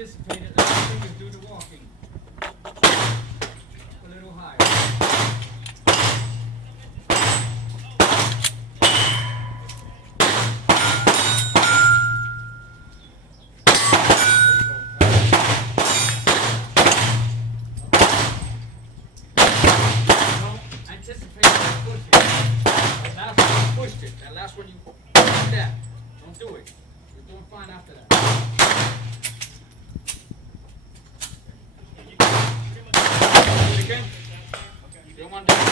anticipate it. Let your fingers do the walking. A little higher. Don't anticipate that pushing. That last one you pushed it. That last one you pushed that. Don't do it. You're doing fine after that. Do it again. You don't want to do it.